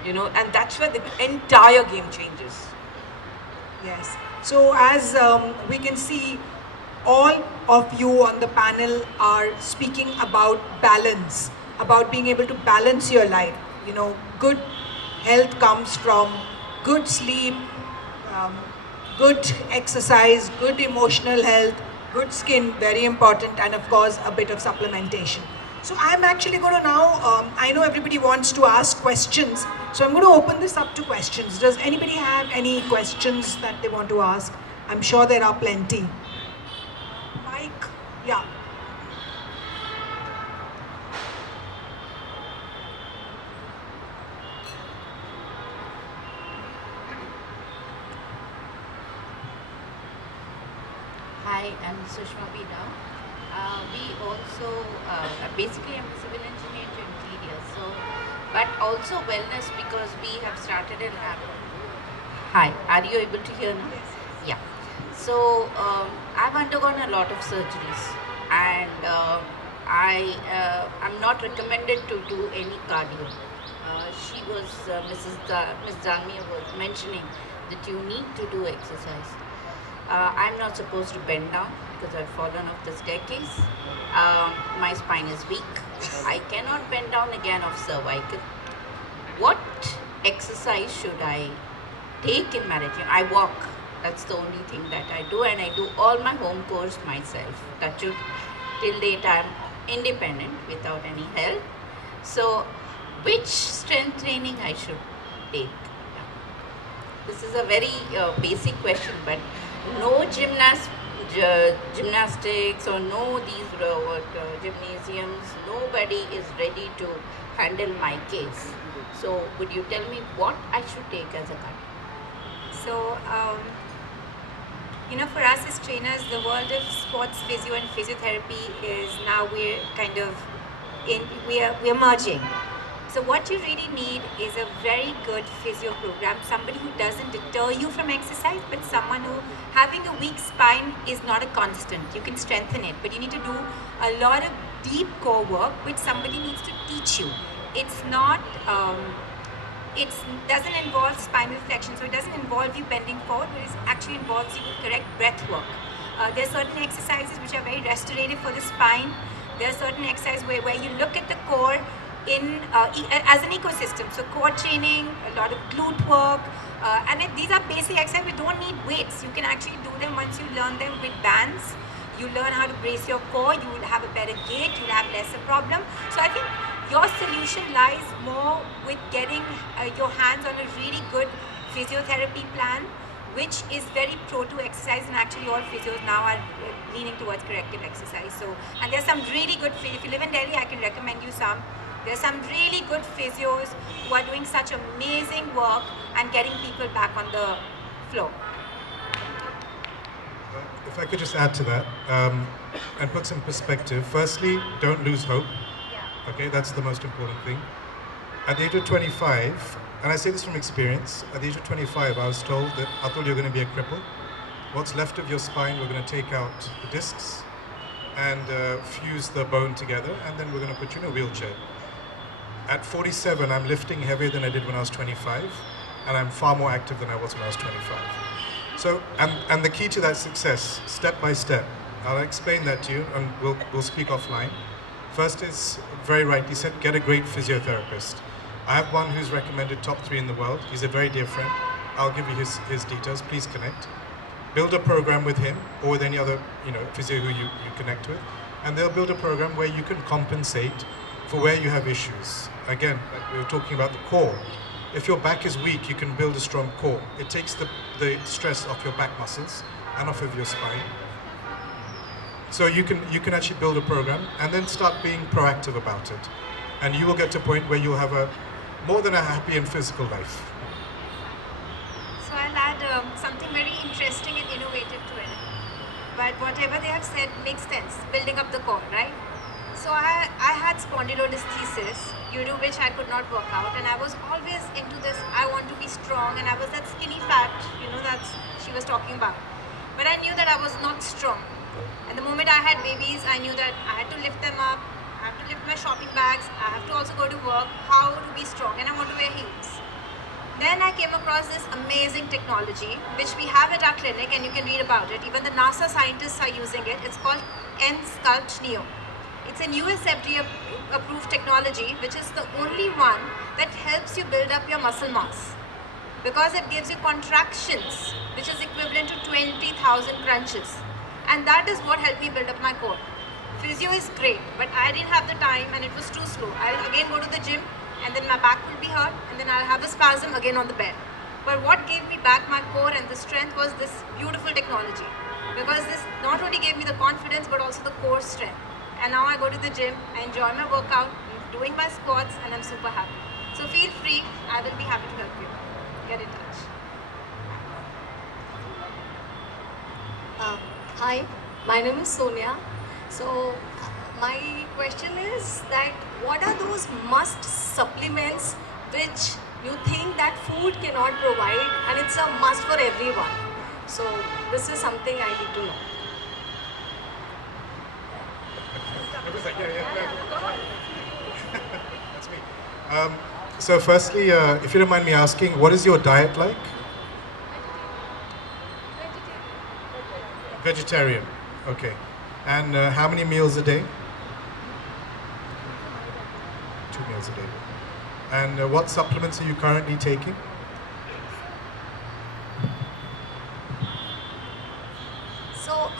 You know, and that's where the entire game changes. Yes. So as we can see, all of you on the panel are speaking about balance, about being able to balance your life. You know, good health comes from good sleep, good exercise, good emotional health, good skin, very important, and of course a bit of supplementation. So I'm actually going to now, I know everybody wants to ask questions, so I'm going to open this up to questions. Does anybody have any questions that they want to ask? I'm sure there are plenty. Mike, yeah. Hi, I'm Sushma Bina. We also, basically I'm a civil engineer to interior, so, but also wellness, because we have started an app. Hi, are you able to hear now? Yeah. So, I've undergone a lot of surgeries, and I'm not recommended to do any cardio. Miss Dalmia was mentioning that you need to do exercise. I'm not supposed to bend down because I've fallen off the staircase. My spine is weak. I cannot bend down again of cervical. What exercise should I take in marriage? I walk. That's the only thing that I do, and I do all my home chores myself. Touch wood, till date I'm independent without any help. So, which strength training I should take? This is a very basic question, but no gymnastics or no these gymnasiums, nobody is ready to handle my case. So would you tell me what I should take as a cardio? So, you know, for us as trainers, the world of sports physio and physiotherapy is now we're merging. So what you really need is a very good physio program, somebody who doesn't deter you from exercise, but someone who, having a weak spine is not a constant. You can strengthen it, but you need to do a lot of deep core work, which somebody needs to teach you. It's not, it doesn't involve spinal flexion, so it doesn't involve you bending forward, but it actually involves you with correct breath work. There are certain exercises which are very restorative for the spine. There are certain exercises where you look at the core as an ecosystem. So core training, a lot of glute work, and these are basic exercises. We don't need weights. You can actually do them once you learn them with bands. You learn how to brace your core, you will have a better gait, you'll have lesser problem. So I think your solution lies more with getting your hands on a really good physiotherapy plan, which is very pro to exercise, and actually all physios now are leaning towards corrective exercise. So, and there's some really good, if you live in Delhi, I can recommend you some There's some really good physios who are doing such amazing work and getting people back on the floor. If I could just add to that and put some perspective. Firstly, don't lose hope. Okay, that's the most important thing. At the age of 25, and I say this from experience, at the age of 25, I was told that, Atul, you're going to be a cripple. What's left of your spine, we're going to take out the discs and fuse the bone together, and then we're going to put you in a wheelchair. At 47, I'm lifting heavier than I did when I was 25, and I'm far more active than I was when I was 25. So, and the key to that success, step by step, I'll explain that to you, and we'll speak offline. First is, very rightly said, get a great physiotherapist. I have one who's recommended top 3 in the world. He's a very dear friend. I'll give you his details. Please connect. Build a program with him or with any other physio who you connect with, and they'll build a program where you can compensate for where you have issues. Again, like we were talking about the core. If your back is weak, you can build a strong core. It takes the stress off your back muscles and off of your spine. So you can actually build a program and then start being proactive about it. And you will get to a point where you'll have more than a happy and physical life. So I'll add something very interesting and innovative to it. But whatever they have said makes sense, building up the core, right? So I had spondylolisthesis, due to which I could not work out, and I was always into this, I want to be strong, and I was that skinny fat, that's she was talking about. But I knew that I was not strong. And the moment I had babies, I knew that I had to lift them up, I have to lift my shopping bags, I have to also go to work, how to be strong, and I want to wear heels. Then I came across this amazing technology, which we have at our clinic, and you can read about it. Even the NASA scientists are using it. It's called Sculpt Neo. It's a US FDA approved technology, which is the only one that helps you build up your muscle mass. Because it gives you contractions, which is equivalent to 20,000 crunches. And that is what helped me build up my core. Physio is great, but I didn't have the time and it was too slow. I'll again go to the gym, and then my back will be hurt, and then I'll have a spasm again on the bed. But what gave me back my core and the strength was this beautiful technology. Because this not only gave me the confidence, but also the core strength. And now I go to the gym, I enjoy my workout, I'm doing my squats, and I'm super happy. So feel free, I will be happy to help you. Get in touch. Hi, my name is Sonia. So my question is that what are those must supplements which you think that food cannot provide and it's a must for everyone? So this is something I need to know. That's me. So firstly, if you don't mind me asking, what is your diet like? Vegetarian. Okay. And how many meals a day? 2 meals a day. And what supplements are you currently taking? So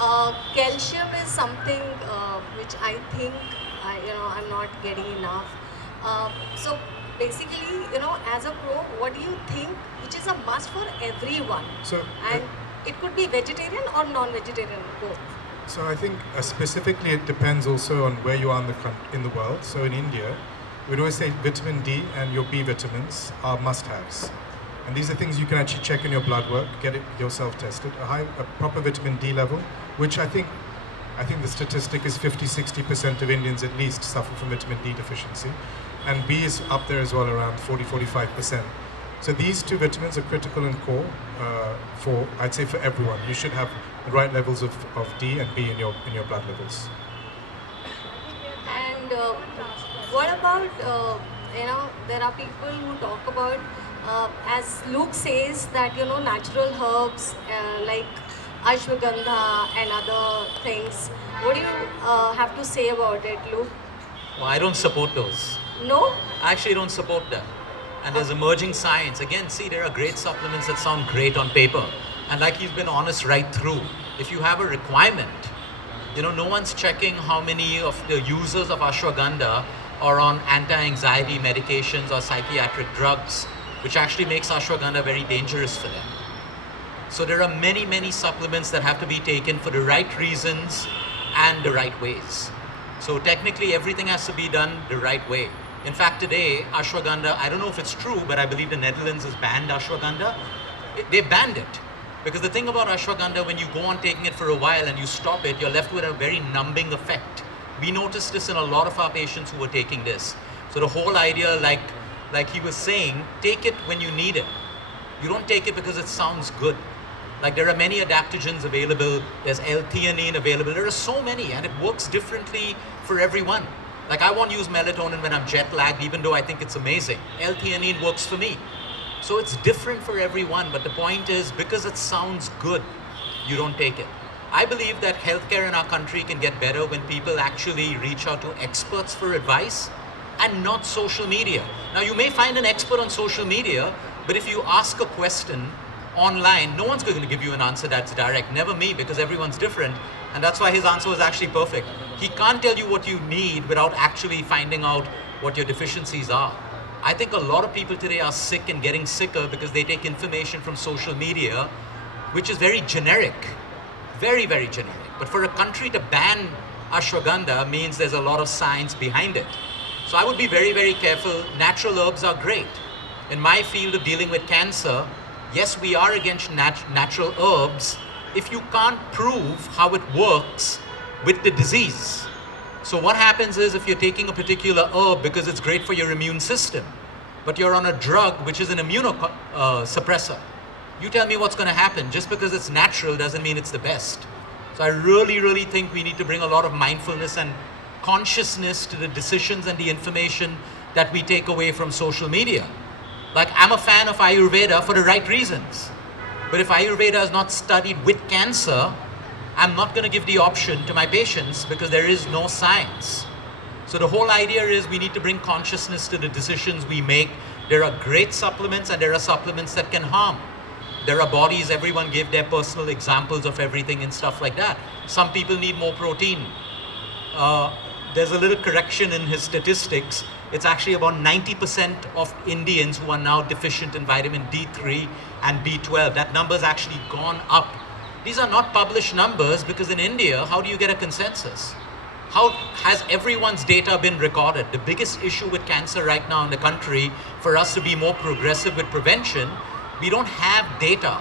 calcium is something which I think I'm not getting enough. So basically, as a pro, what do you think which is a must for everyone? So, and it could be vegetarian or non-vegetarian, both. So I think specifically it depends also on where you are in the world. So in India, we'd always say vitamin D and your B vitamins are must-haves. And these are things you can actually check in your blood work, get it yourself tested. A proper vitamin D level, which I think the statistic is 50-60% of Indians at least suffer from vitamin D deficiency. And B is up there as well, around 40-45%. So these 2 vitamins are critical and core I'd say for everyone. You should have the right levels of D and B in your blood levels. And what about, there are people who talk about, as Luke says, that, natural herbs like ashwagandha and other things. What do you have to say about it, Luke? Well, I don't support those. No? I actually don't support them. And there's emerging science. Again, see, there are great supplements that sound great on paper. And like you've been honest right through, if you have a requirement, no one's checking how many of the users of ashwagandha are on anti-anxiety medications or psychiatric drugs, which actually makes ashwagandha very dangerous for them. So there are many, many supplements that have to be taken for the right reasons and the right ways. So technically everything has to be done the right way. In fact, today, ashwagandha, I don't know if it's true, but I believe the Netherlands has banned ashwagandha. They banned it. Because the thing about ashwagandha, when you go on taking it for a while and you stop it, you're left with a very numbing effect. We noticed this in a lot of our patients who were taking this. So the whole idea, like he was saying, take it when you need it. You don't take it because it sounds good. Like there are many adaptogens available, there's L-theanine available, there are so many, and it works differently for everyone. Like I won't use melatonin when I'm jet lagged, even though I think it's amazing. L-theanine works for me. So it's different for everyone, but the point is, because it sounds good, you don't take it. I believe that healthcare in our country can get better when people actually reach out to experts for advice and not social media. Now you may find an expert on social media, but if you ask a question online, no one's going to give you an answer that's direct. Never me, because everyone's different. And that's why his answer was actually perfect. He can't tell you what you need without actually finding out what your deficiencies are. I think a lot of people today are sick and getting sicker because they take information from social media, which is very generic. Very, very generic. But for a country to ban ashwagandha means there's a lot of science behind it. So I would be very, very careful. Natural herbs are great. In my field of dealing with cancer, yes, we are against natural herbs if you can't prove how it works with the disease. So what happens is if you're taking a particular herb because it's great for your immune system, but you're on a drug which is an immunosuppressor, you tell me what's going to happen. Just because it's natural doesn't mean it's the best. So I really, really think we need to bring a lot of mindfulness and consciousness to the decisions and the information that we take away from social media. Like, I'm a fan of Ayurveda for the right reasons. But if Ayurveda is not studied with cancer, I'm not going to give the option to my patients because there is no science. So the whole idea is we need to bring consciousness to the decisions we make. There are great supplements and there are supplements that can harm. There are bodies, everyone gave their personal examples of everything and stuff like that. Some people need more protein. There's a little correction in his statistics. It's actually about 90% of Indians who are now deficient in vitamin D3 and B12. That number's actually gone up. These are not published numbers because in India, how do you get a consensus? How has everyone's data been recorded? The biggest issue with cancer right now in the country, for us to be more progressive with prevention, we don't have data.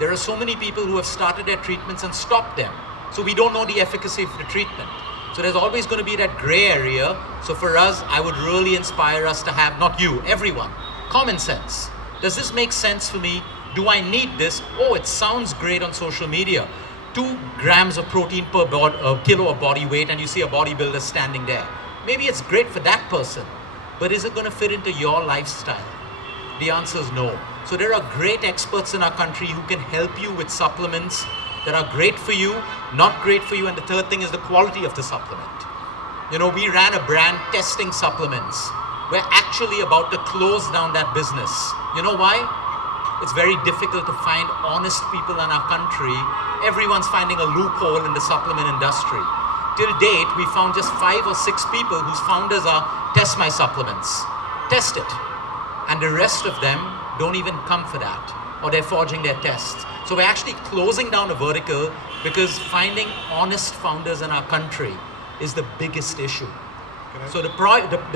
There are so many people who have started their treatments and stopped them. So we don't know the efficacy of the treatment. So there's always going to be that gray area. So for us, I would really inspire us to have, not you, everyone, common sense. Does this make sense for me? Do I need this? Oh, it sounds great on social media. 2 grams of protein per kilo of body weight, and you see a bodybuilder standing there. Maybe it's great for that person, but is it going to fit into your lifestyle? The answer is no. So there are great experts in our country who can help you with supplements that are great for you, not great for you, and the third thing is the quality of the supplement. You know, we ran a brand testing supplements. We're actually about to close down that business. You know why? It's very difficult to find honest people in our country. Everyone's finding a loophole in the supplement industry. Till date, we found just 5 or 6 people whose founders are, test my supplements. Test it. And the rest of them don't even come for that, or they're forging their tests. So we're actually closing down a vertical because finding honest founders in our country is the biggest issue. So the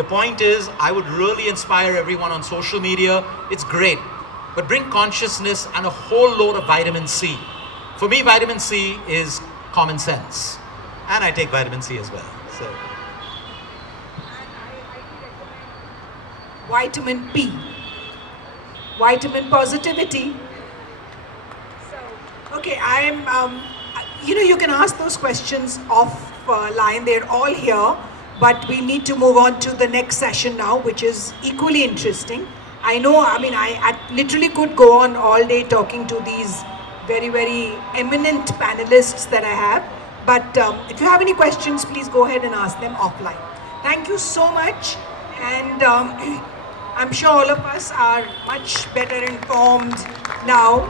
point is, I would really inspire everyone on social media. It's great, but bring consciousness and a whole load of vitamin C. For me, vitamin C is common sense. And I take vitamin C as well. So. Vitamin P. Vitamin positivity. Okay, you can ask those questions offline. They're all here, but we need to move on to the next session now, which is equally interesting. I literally could go on all day talking to these very, very eminent panelists that I have. But if you have any questions, please go ahead and ask them offline. Thank you so much. And I'm sure all of us are much better informed now.